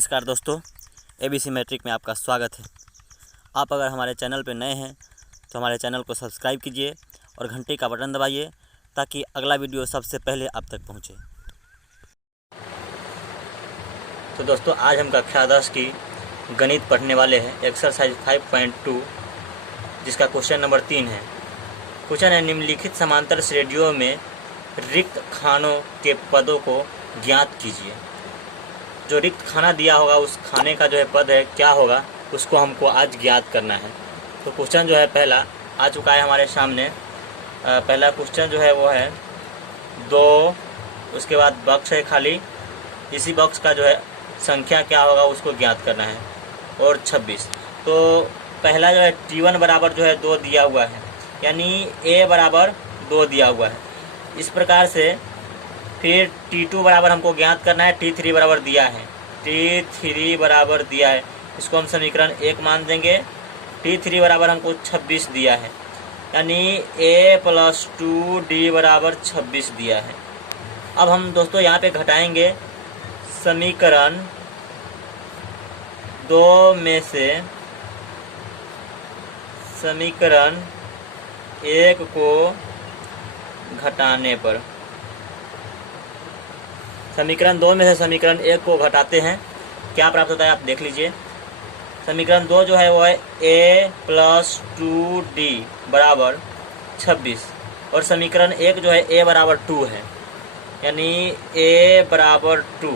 नमस्कार दोस्तों, ABC matric में आपका स्वागत है। आप अगर हमारे चैनल पर नए हैं तो हमारे चैनल को सब्सक्राइब कीजिए और घंटी का बटन दबाइए ताकि अगला वीडियो सबसे पहले आप तक पहुंचे। तो दोस्तों, आज हम कक्षा 10 की गणित पढ़ने वाले हैं। एक्सरसाइज 5.2 जिसका क्वेश्चन नंबर 3 है। क्वेश्चन है, निम्नलिखित समांतर श्रेणियों में रिक्त खानों के पदों को ज्ञात कीजिए। जो रिक्त खाना दिया होगा उस खाने का जो है पद है क्या होगा, उसको हमको आज ज्ञात करना है। तो क्वेश्चन जो है पहला आ चुका है हमारे सामने। पहला क्वेश्चन जो है वो है 2, उसके बाद बॉक्स है खाली, इसी बॉक्स का जो है संख्या क्या होगा उसको ज्ञात करना है, और 26। तो पहला जो है T1 बराबर जो है 2 दिया हुआ है, यानी A बराबर 2 दिया हुआ है। इस प्रकार से फिर T2 बराबर हमको ज्ञात करना है, T3 बराबर दिया है, T3 बराबर दिया है, इसको हम समीकरण 1 मान देंगे। T3 बराबर हमको 26 दिया है, यानी A + 2D बराबर 26 दिया है। अब हम दोस्तों यहाँ पे घटाएंगे समीकरण 2 में से समीकरण 1 को घटाने पर। समीकरण 2 में से समीकरण 1 को घटाते हैं, क्या प्राप्त होता है आप देख लीजिए। समीकरण 2 जो है वो है A + 2D बराबर 26, और समीकरण 1 जो है A बराबर 2 है, यानी A बराबर 2।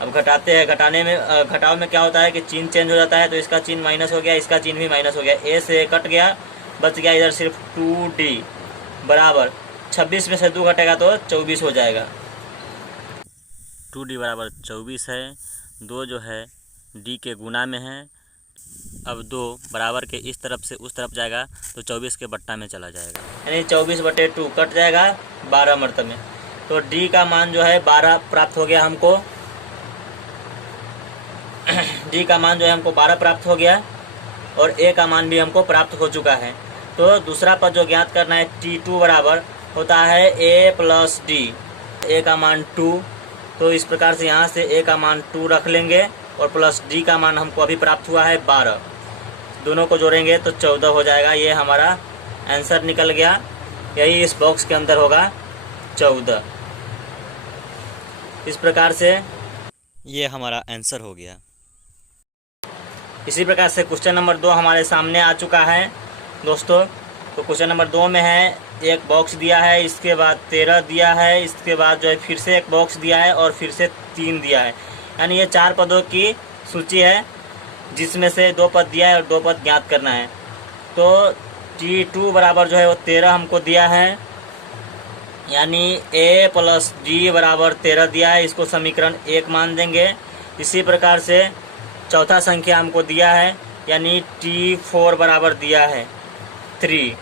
अब घटाते हैं, घटाव में क्या होता है कि चिन्ह चेंज हो जाता है, तो इसका चिन्ह माइनस हो गया, इसका चिन्ह भी माइनस हो गया, A से कट गया, बच गया इधर सिर्फ 2D बराबर 26 में से 2 घटेगा तो 24 हो जाएगा। 2D बराबर 24 है। 2 जो है D के गुना में है। अब 2 बराबर के इस तरफ से उस तरफ जाएगा तो 24 के बट्टा में चला जाएगा, यानी 24/2 कट जाएगा 12 मरतबे। तो D का मान जो है 12 प्राप्त हो गया हमको। D का मान जो है हमको 12 प्राप्त हो गया, और A का मान भी हमको प्राप्त हो चुका है। तो दूसरा पद जो ज्ञात करना है T2 बराबर होता है A + D। A का मान 2, तो इस प्रकार से यहाँ से A का मान 2 रख लेंगे, और प्लस D का मान हमको अभी प्राप्त हुआ है 12। दोनों को जोड़ेंगे तो 14 हो जाएगा। ये हमारा आंसर निकल गया। यही इस बॉक्स के अंदर होगा 14। इस प्रकार से ये हमारा आंसर हो गया। इसी प्रकार से क्वेश्चन नंबर 2 हमारे सामने आ चुका है दोस्तों। तो क्वेश्चन नंबर 2 में है, एक बॉक्स दिया है, इसके बाद 13 दिया है, इसके बाद जो है फिर से एक बॉक्स दिया है, और फिर से 3 दिया है, यानी ये 4 पदों की सूची है, जिसमें से 2 पद दिया है और 2 पद ज्ञात करना है। तो T2 बराबर जो है वो 13 हमको दिया है, यानी A + D बराबर 13 दिया है, इसको समीकरण 1 मान देंगे। इसी प्रकार से चौथा संख्या हमको दिया है, यानी T4 बराबर दिया है 3,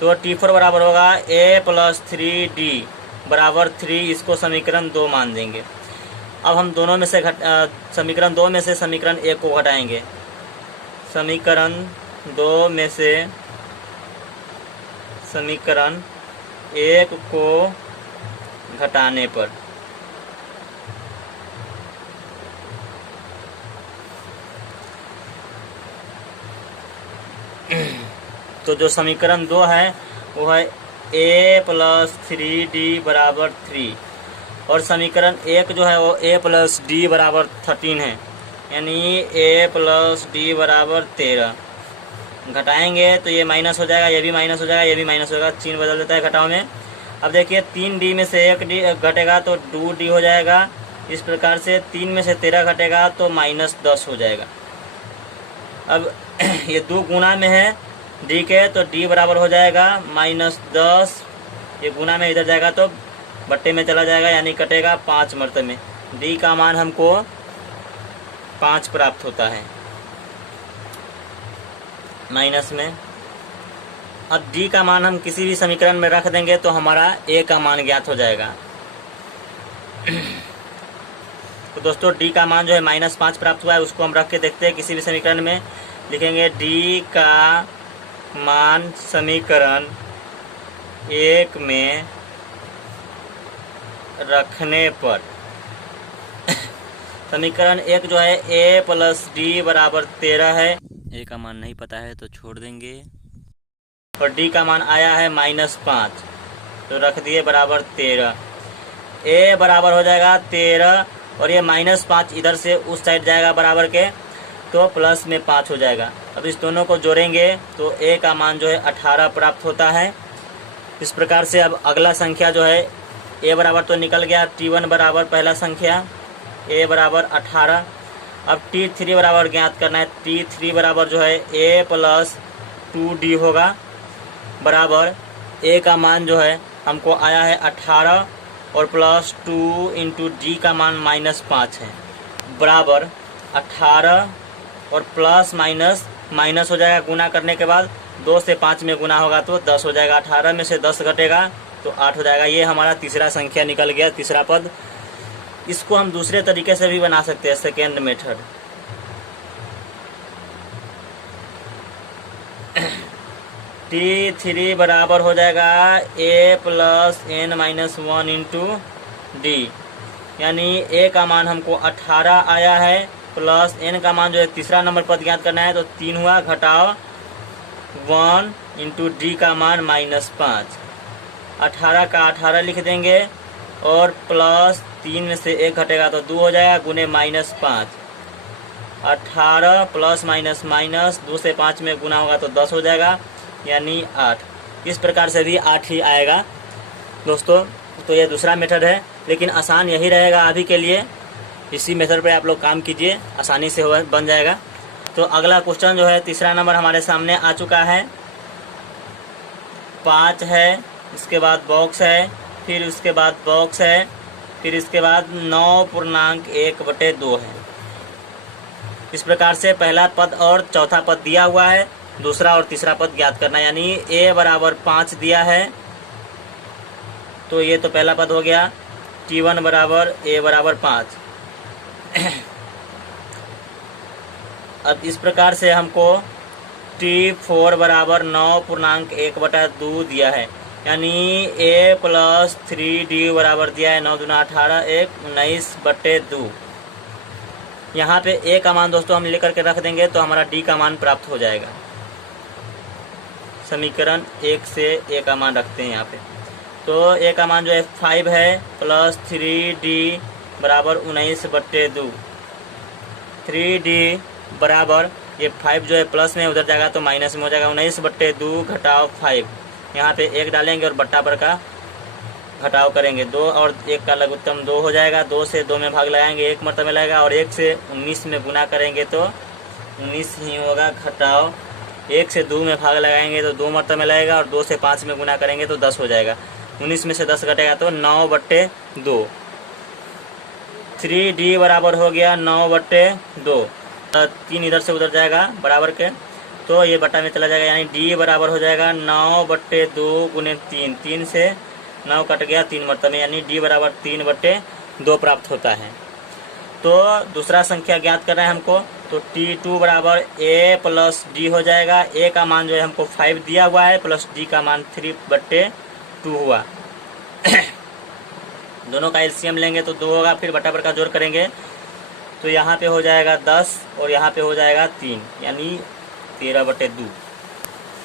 तो T4 बराबर होगा A + 3D बराबर 3, इसको समीकरण 2 मान देंगे। अब हम दोनों में से समीकरण 2 में से समीकरण 1 को घटाएंगे। समीकरण 2 में से समीकरण 1 को घटाने पर तो जो समीकरण 2 है वो है A + 3D बराबर 3, और समीकरण 1 जो है वो A + D बराबर 13 है, यानी A + D बराबर 13। घटाएंगे तो ये माइनस हो जाएगा, ये भी माइनस हो जाएगा, ये भी माइनस होगा, चिन्ह बदल देता है घटाव में। अब देखिए 3D में से 1D घटेगा तो 2D हो जाएगा। इस प्रकार से 3 में से 13 घटेगा तो -10 हो जाएगा। अब ये 2 गुना में है D के, तो D बराबर हो जाएगा -10, ये गुना में इधर जाएगा तो बट्टे में चला जाएगा, यानी कटेगा 5 मरतबे। D का मान हमको 5 प्राप्त होता है माइनस में। अब D का मान हम किसी भी समीकरण में रख देंगे तो हमारा A का मान ज्ञात हो जाएगा। तो दोस्तों D का मान जो है -5 प्राप्त हुआ है, उसको हम रख के देखते हैं किसी भी समीकरण में। लिखेंगे D का मान समीकरण 1 में रखने पर समीकरण 1 जो है a प्लस डी बराबर 13 है। a का मान नहीं पता है तो छोड़ देंगे, और d का मान आया है -5 तो रख दिए बराबर 13। a बराबर हो जाएगा 13 और ये -5 इधर से उस साइड जाएगा बराबर के, तो प्लस में 5 हो जाएगा। अब इस दोनों को जोड़ेंगे तो a का मान जो है 18 प्राप्त होता है। इस प्रकार से अब अगला संख्या जो है a बराबर तो निकल गया, t1 बराबर पहला संख्या a बराबर 18। अब t3 बराबर ज्ञात करना है। t3 बराबर जो है a प्लस 2d होगा, बराबर a का मान जो है हमको आया है 18 और प्लस 2 इंटू डी का मान -5 है, बराबर 18 और प्लस माइनस हो जाएगा। गुना करने के बाद 2 से 5 में गुना होगा तो 10 हो जाएगा। 18 में से 10 घटेगा तो 8 हो जाएगा। ये हमारा तीसरा संख्या निकल गया, तीसरा पद। इसको हम दूसरे तरीके से भी बना सकते हैं, सेकेंड मेथड। t3 बराबर हो जाएगा a plus n-1 into D, यानी a का मान हमको 18 आया है, प्लस n का मान जो है तीसरा नंबर पद ज्ञात करना है तो 3 हुआ, घटाओ 1 इंटू डी का मान -5। 18 का 18 लिख देंगे और प्लस 3 में से 1 घटेगा तो 2 हो जाएगा, गुने -5। 18 प्लस माइनस 2 से 5 में गुना होगा तो 10 हो जाएगा, यानी 8। इस प्रकार से भी 8 ही आएगा दोस्तों। तो ये दूसरा मेथड है, लेकिन आसान यही रहेगा अभी के लिए। इसी मेथड पे आप लोग काम कीजिए, आसानी से बन जाएगा। तो अगला क्वेश्चन जो है तीसरा नंबर हमारे सामने आ चुका है। 5 है, इसके बाद बॉक्स है, फिर उसके बाद बॉक्स है, फिर इसके बाद 9.1/2 है। इस प्रकार से पहला पद और चौथा पद दिया हुआ है, दूसरा और तीसरा पद ज्ञात करना, यानी a बराबर 5 दिया है तो ये तो पहला पद हो गया। t1 बराबर a बराबर 5। अब इस प्रकार से हमको t4 बराबर 9.1/2 दिया है, यानी a प्लस 3d बराबर दिया है 9 दूना 18, 19/2। यहाँ पे a का मान दोस्तों हम लेकर के रख देंगे तो हमारा d का मान प्राप्त हो जाएगा। समीकरण 1 से a का मान रखते हैं यहाँ पे, तो a का मान जो है 5 है, प्लस 3d बराबर 19/2। 3d बराबर ये 5 जो है प्लस में उधर जाएगा तो माइनस में हो जाएगा, 19/2 घटाओ 5। यहाँ पे 1 डालेंगे और बट्टा पर का घटाव करेंगे, 2 और 1 का लघुत्तम 2 हो जाएगा। 2 से 2 में भाग लगाएंगे 1 मरतबा लगेगा, और 1 से 19 में गुना करेंगे तो 19 ही होगा, घटाओ 1 से 2 में भाग लगाएंगे तो 2 मरतबा लगेगा, और 2 से 5 में गुना करेंगे तो 10 हो जाएगा। 19 में से 10 घटेगा तो 9/2। 3d बराबर हो गया 9/2। 3 इधर से उधर जाएगा बराबर के, तो ये बट्टा में चला जाएगा, यानी d बराबर हो जाएगा 9/2 गुने 3। 3 से 9 कट गया 3 मरतबा, यानी d बराबर 3/2 प्राप्त होता है। तो दूसरा संख्या ज्ञात करना है हमको, तो t2 बराबर a प्लस d हो जाएगा। a का मान जो है हमको 5 दिया हुआ है, प्लस d का मान 3/2 हुआ। दोनों का एलसीएम लेंगे तो 2 होगा, फिर बट्टा पर का जोड़ करेंगे तो यहाँ पे हो जाएगा 10 और यहाँ पे हो जाएगा 3, यानी 13/2।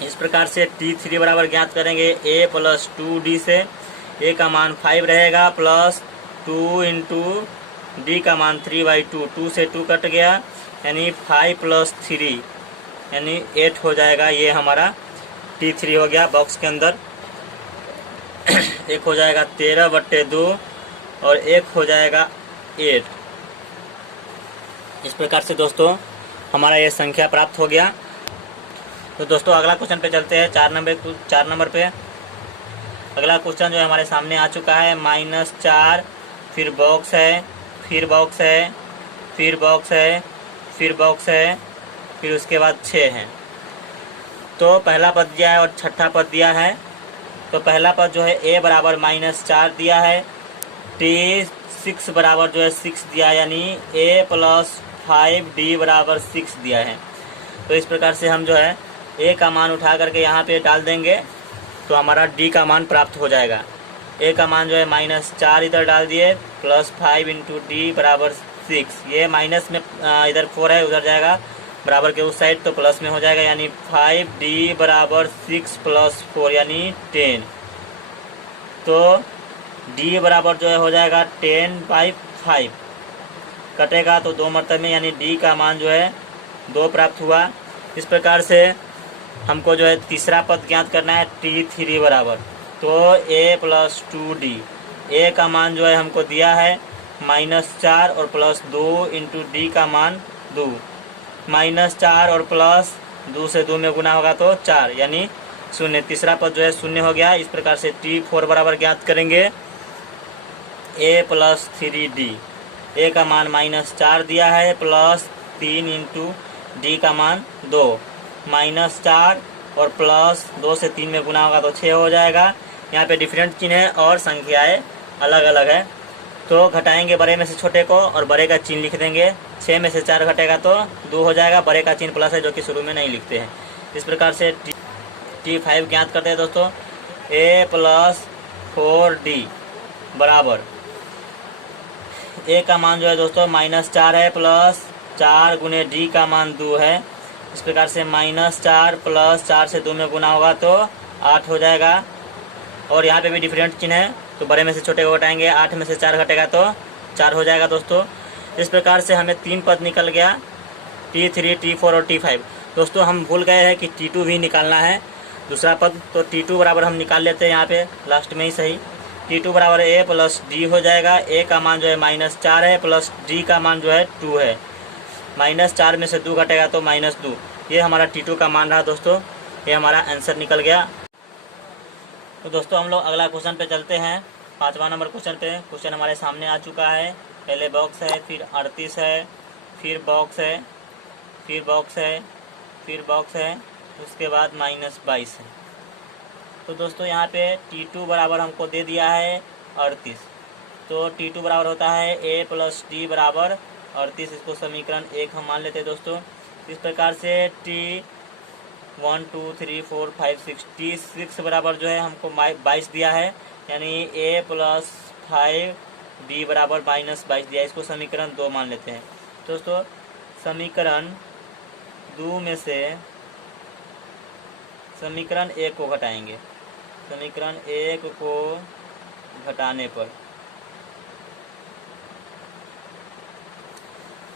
इस प्रकार से t3 बराबर ज्ञात करेंगे a प्लस 2d से। a का मान 5 रहेगा, प्लस 2 इंटू डी का मान 3/2। 2 से 2 कट गया, यानी 5 प्लस 3 यानी 8 हो जाएगा। ये हमारा t3 हो गया बॉक्स के अंदर। एक हो जाएगा 13/2 और एक हो जाएगा 8। इस प्रकार से दोस्तों हमारा ये संख्या प्राप्त हो गया। तो दोस्तों अगला क्वेश्चन पे चलते हैं, 4 नंबर पे। अगला क्वेश्चन जो है हमारे सामने आ चुका है, -4, फिर बॉक्स है, फिर बॉक्स है, फिर बॉक्स है, फिर बॉक्स है, फिर उसके बाद 6 है। तो पहला पद दिया है और छठा पद दिया है। तो पहला पद जो है a बराबर -4 दिया है, t6 बराबर जो है 6 दिया है, यानी a प्लस 5d बराबर 6 दिया है। तो इस प्रकार से हम जो है a का मान उठा करके यहाँ पे डाल देंगे तो हमारा d का मान प्राप्त हो जाएगा। a का मान जो है -4 इधर डाल दिए, प्लस 5 इंटू डी बराबर 6, ये माइनस में इधर 4 है, उधर जाएगा बराबर के उस साइड, तो प्लस में हो जाएगा, यानी 5d बराबर 6 + 4 यानी 10। तो d बराबर जो है हो जाएगा 10/5, कटेगा तो 2 मरतबे में, यानी d का मान जो है 2 प्राप्त हुआ। इस प्रकार से हमको जो है तीसरा पद ज्ञात करना है t3 बराबर, तो a + 2d, a का मान जो है हमको दिया है -4 और +2 × d का मान 2, -4 और +2 से 2 में गुना होगा तो 4 यानी 0। तीसरा पद जो है 0 हो गया। इस प्रकार से t4 बराबर ज्ञात करेंगे a + 3d, a का मान -4 दिया है, +3 × d का मान 2, -4 और +2 से 3 में गुना होगा तो 6 हो जाएगा। यहाँ पे डिफरेंट चिन्ह है और संख्याएं अलग अलग है, तो घटाएंगे बड़े में से छोटे को और बड़े का चिन्ह लिख देंगे। 6 में से 4 घटेगा तो 2 हो जाएगा, बड़े का चिन्ह प्लस है जो कि शुरू में नहीं लिखते हैं। इस प्रकार से t5 ज्ञात करते हैं दोस्तों। a + 4d बराबर, a का मान जो है दोस्तों -4 है, +4 × d का मान 2 है। इस प्रकार से -4 + 4 से 2 में गुना होगा तो 8 हो जाएगा। और यहाँ पे भी डिफरेंट चिन्ह है, तो बड़े में से छोटे को घटाएंगे, 8 में से 4 घटेगा तो 4 हो जाएगा दोस्तों। इस प्रकार से हमें 3 पद निकल गया, t3, t4 और t5। दोस्तों हम भूल गए हैं कि t2 भी निकालना है, दूसरा पद, तो t2 बराबर हम निकाल लेते हैं यहाँ पे लास्ट में ही सही। t2 बराबर a + d हो जाएगा, a का मान जो है -4 है, प्लस d का मान जो है 2 है, -4 में से 2 घटेगा तो -2। ये हमारा t2 का मान रहा दोस्तों, ये हमारा आंसर निकल गया। तो दोस्तों हम लोग अगला क्वेश्चन पे चलते हैं, 5वां नंबर क्वेश्चन पे। क्वेश्चन हमारे सामने आ चुका है, पहले बॉक्स है, फिर 38 है, फिर बॉक्स है, फिर बॉक्स है, फिर बॉक्स है, उसके बाद -22 है। तो दोस्तों यहाँ पे t2 बराबर हमको दे दिया है 38, तो t2 बराबर होता है a + d बराबर 38। इसको समीकरण 1 हम मान लेते हैं दोस्तों। इस प्रकार से t1 2 3 4 5 6, t6 बराबर जो है हमको 22 दिया है, यानी a + 5d बराबर -22 दिया है। इसको समीकरण 2 मान लेते हैं दोस्तों। समीकरण 2 में से समीकरण 1 को घटाएंगे, समीकरण 1 को घटाने पर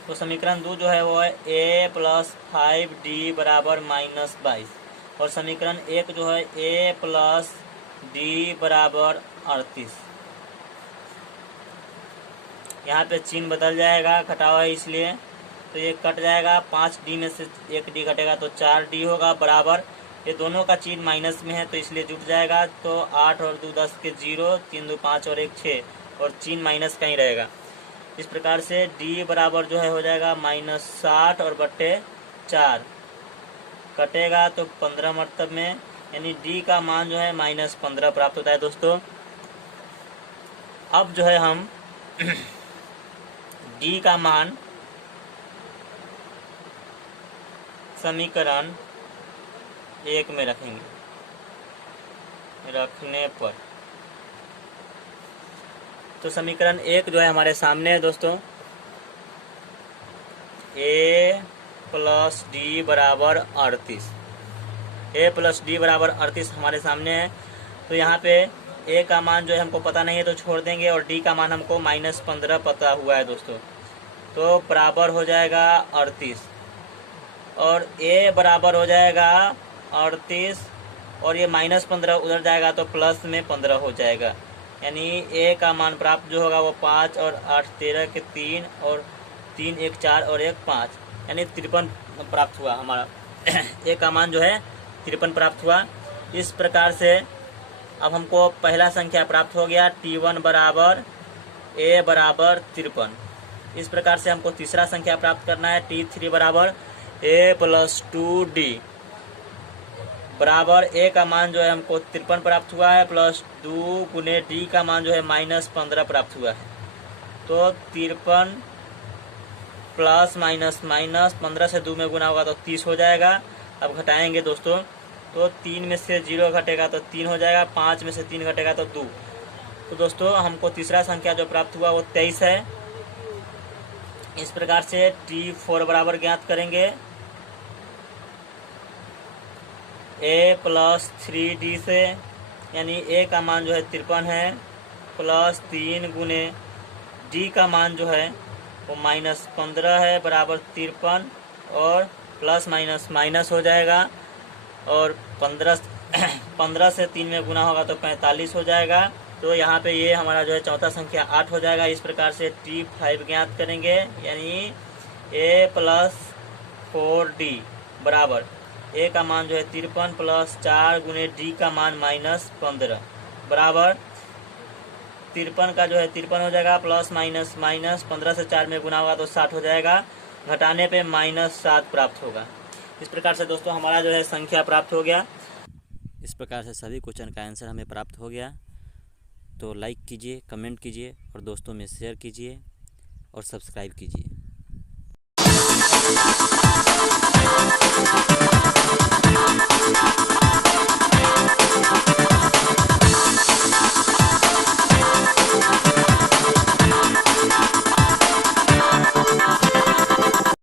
तो समीकरण 2 जो है वो है a + 5d बराबर -22, और समीकरण 1 जो है a + d बराबर 38। यहाँ पे चिन्ह बदल जाएगा, घटा हुआ है इसलिए, तो ये कट जाएगा। 5d में से 1d घटेगा तो 4d होगा, बराबर ये दोनों का चिन्ह माइनस में है तो इसलिए जुट जाएगा। तो 8 और 2 10 के 0, 3 2 5 और 1 6, और चिन्ह माइनस का ही रहेगा। इस प्रकार से d बराबर जो है हो जाएगा -60 और बट्टे 4, कटेगा तो 15 मरतब में, यानी d का मान जो है -15 प्राप्त होता है दोस्तों। अब जो है हम d का मान समीकरण 1 में रखेंगे, रखने पर तो समीकरण 1 जो है हमारे सामने है दोस्तों, a + d बराबर 38, a + d बराबर 38 हमारे सामने है। तो यहाँ पे a का मान जो है हमको पता नहीं है तो छोड़ देंगे, और d का मान हमको -15 पता हुआ है दोस्तों, तो बराबर हो जाएगा 38, और a बराबर हो जाएगा 38, और ये -15 उधर जाएगा तो प्लस में 15 हो जाएगा, यानी a का मान प्राप्त जो होगा वो 5 और 8 13 के 3, और 3 1 4 और 1 5, यानी 53 प्राप्त हुआ हमारा। a का मान जो है 53 प्राप्त हुआ। इस प्रकार से अब हमको पहला संख्या प्राप्त हो गया, t1 बराबर a बराबर 53। इस प्रकार से हमको तीसरा संख्या प्राप्त करना है, t3 बराबर a + 2d बराबर a का मान जो है हमको 53 प्राप्त हुआ है, +2 × d का मान जो है -15 प्राप्त हुआ है। तो 53 प्लस माइनस माइनस 15 से 2 में गुना होगा तो 30 हो जाएगा। अब घटाएंगे दोस्तों, तो 3 में से 0 घटेगा तो 3 हो जाएगा, 5 में से 3 घटेगा तो 2। तो दोस्तों हमको तीसरा संख्या जो प्राप्त हुआ वो 23 है। इस प्रकार से T4 बराबर ज्ञात करेंगे a प्लस 3d से, यानी a का मान जो है 53 है, प्लस 3 गुने d का मान जो है वो -15 है बराबर 53, और प्लस माइनस माइनस हो जाएगा, और 15 से 3 में गुना होगा तो 45 हो जाएगा। तो यहाँ पे ये हमारा जो है चौथा संख्या 8 हो जाएगा। इस प्रकार से T5 ज्ञात करेंगे, यानी a प्लस 4d बराबर a का मान जो है 53 प्लस 4 गुने d का मान -15 बराबर 53 का जो है 53 हो जाएगा, प्लस माइनस माइनस 15 से 4 में गुना होगा तो 60 हो जाएगा, घटाने पे -7 प्राप्त होगा। इस प्रकार से दोस्तों हमारा जो है संख्या प्राप्त हो गया। इस प्रकार से सभी क्वेश्चन का आंसर हमें प्राप्त हो गया। तो लाइक कीजिए, कमेंट कीजिए और दोस्तों में शेयर कीजिए और सब्सक्राइब कीजिए।